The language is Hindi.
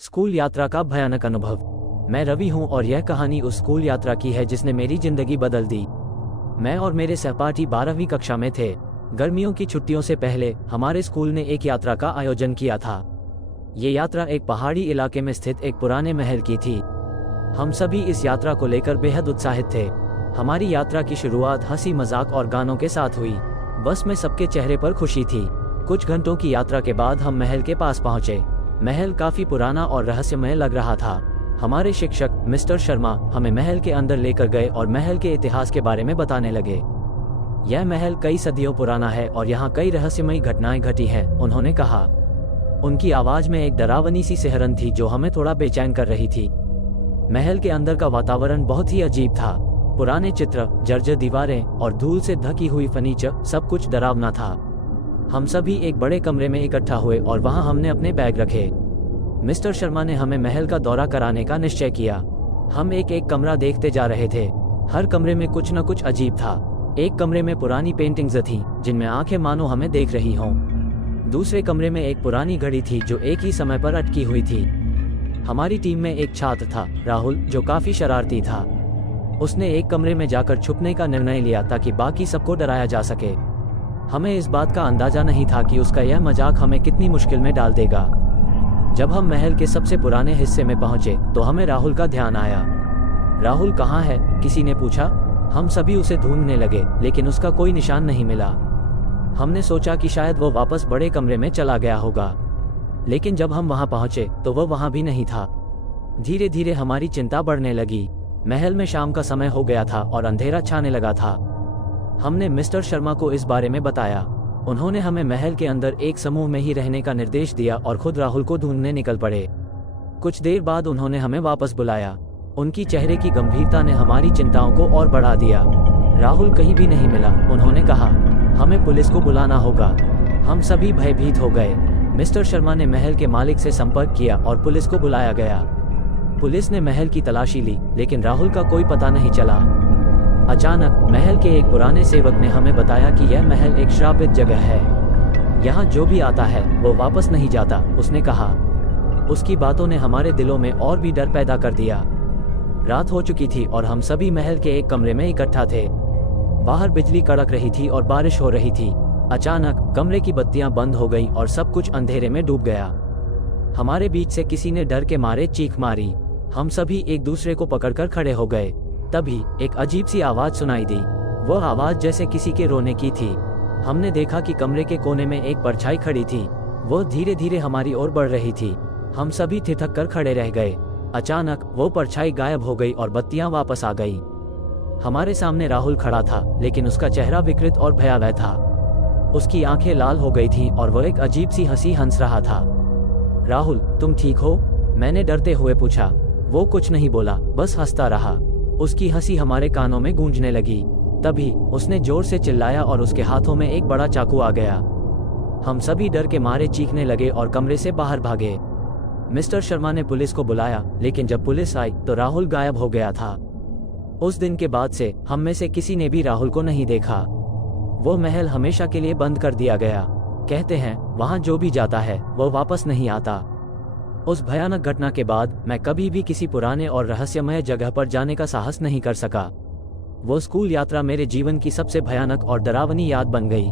स्कूल यात्रा का भयानक अनुभव। मैं रवि हूं और यह कहानी उस स्कूल यात्रा की है जिसने मेरी जिंदगी बदल दी। मैं और मेरे सहपाठी 12वीं कक्षा में थे। गर्मियों की छुट्टियों से पहले हमारे स्कूल ने एक यात्रा का आयोजन किया था। ये यात्रा एक पहाड़ी इलाके में स्थित एक पुराने महल की थी। हम सभी इस यात्रा को लेकर बेहद उत्साहित थे। हमारी यात्रा की शुरुआत हंसी मजाक और गानों के साथ हुई। बस में सबके चेहरे पर खुशी थी। कुछ घंटों की यात्रा के बाद हम महल के पास पहुंचे। महल काफी पुराना और रहस्यमय लग रहा था। हमारे शिक्षक मिस्टर शर्मा हमें महल के अंदर लेकर गए और महल के इतिहास के बारे में बताने लगे। यह महल कई सदियों पुराना है और यहाँ कई रहस्यमयी घटनाएं घटी हैं, उन्होंने कहा। उनकी आवाज में एक डरावनी सी सिहरन थी जो हमें थोड़ा बेचैन कर रही थी। महल के अंदर का वातावरण बहुत ही अजीब था। पुराने चित्र, जर्जर दीवारें और धूल से ढकी हुई फर्नीचर, सब कुछ डरावना था। हम सभी एक बड़े कमरे में इकट्ठा हुए और वहां हमने अपने बैग रखे। मिस्टर शर्मा ने हमें महल का दौरा कराने का निश्चय किया। हम एक एक कमरा देखते जा रहे थे। हर कमरे में कुछ न कुछ अजीब था। एक कमरे में पुरानी पेंटिंग्स थीं जिनमें आंखें मानो हमें देख रही हों। दूसरे कमरे में एक पुरानी घड़ी थी जो एक ही समय पर अटकी हुई थी। हमारी टीम में एक छात्र था, राहुल, जो काफी शरारती था। उसने एक कमरे में जाकर छुपने का निर्णय लिया ताकि बाकी सबको डराया जा सके। हमें इस बात का अंदाजा नहीं था कि उसका यह मजाक हमें कितनी मुश्किल में डाल देगा। जब हम महल के सबसे पुराने हिस्से में पहुंचे तो हमें राहुल का ध्यान आया। राहुल कहाँ है? किसी ने पूछा। हम सभी उसे ढूंढने लगे लेकिन उसका कोई निशान नहीं मिला। हमने सोचा कि शायद वो वापस बड़े कमरे में चला गया होगा, लेकिन जब हम वहां पहुंचे तो वो वहां भी नहीं था। धीरे धीरे हमारी चिंता बढ़ने लगी। महल में शाम का समय हो गया था और अंधेरा छाने लगा था। हमने मिस्टर शर्मा को इस बारे में बताया। उन्होंने हमें महल के अंदर एक समूह में ही रहने का निर्देश दिया और खुद राहुल को ढूंढने निकल पड़े। कुछ देर बाद उन्होंने हमें वापस बुलाया। उनकी चेहरे की गंभीरता ने हमारी चिंताओं को और बढ़ा दिया। राहुल कहीं भी नहीं मिला, उन्होंने कहा। हमें पुलिस को बुलाना होगा। हम सभी भयभीत हो गए। मिस्टर शर्मा ने महल के मालिक से संपर्क किया और पुलिस को बुलाया गया। पुलिस ने महल की तलाशी ली लेकिन राहुल का कोई पता नहीं चला। अचानक महल के एक पुराने सेवक ने हमें बताया कि यह महल एक श्रापित जगह है। यहाँ जो भी आता है वो वापस नहीं जाता, उसने कहा। उसकी बातों ने हमारे दिलों में और भी डर पैदा कर दिया। रात हो चुकी थी और हम सभी महल के एक कमरे में इकट्ठा थे। बाहर बिजली कड़क रही थी और बारिश हो रही थी। अचानक कमरे की बत्तियां बंद हो गई और सब कुछ अंधेरे में डूब गया। हमारे बीच से किसी ने डर के मारे चीख मारी। हम सभी एक दूसरे को पकड़कर खड़े हो गए। तभी एक अजीब सी आवाज सुनाई दी। वह आवाज जैसे किसी के रोने की थी। हमने देखा कि कमरे के कोने में एक परछाई खड़ी थी। वो धीरे धीरे हमारी ओर बढ़ रही थी। हम सभी ठिठक कर खड़े रह गए। अचानक वो परछाई गायब हो गई और बत्तियां वापस आ गई। हमारे सामने राहुल खड़ा था लेकिन उसका चेहरा विकृत और भयावह था। उसकी आंखें लाल हो गई थी और वह एक अजीब सी हंसी हंस रहा था। राहुल, तुम ठीक हो? मैंने डरते हुए पूछा। वो कुछ नहीं बोला, बस हंसता रहा। उसकी हंसी हमारे कानों में गूंजने लगी। तभी उसने जोर से चिल्लाया और उसके हाथों में एक बड़ा चाकू आ गया। हम सभी डर के मारे चीखने लगे और कमरे से बाहर भागे। मिस्टर शर्मा ने पुलिस को बुलाया लेकिन जब पुलिस आई तो राहुल गायब हो गया था। उस दिन के बाद से हम में से किसी ने भी राहुल को नहीं देखा। वो महल हमेशा के लिए बंद कर दिया गया। कहते हैं वहां जो भी जाता है वो वापस नहीं आता। उस भयानक घटना के बाद मैं कभी भी किसी पुराने और रहस्यमय जगह पर जाने का साहस नहीं कर सका। वो स्कूल यात्रा मेरे जीवन की सबसे भयानक और डरावनी याद बन गई।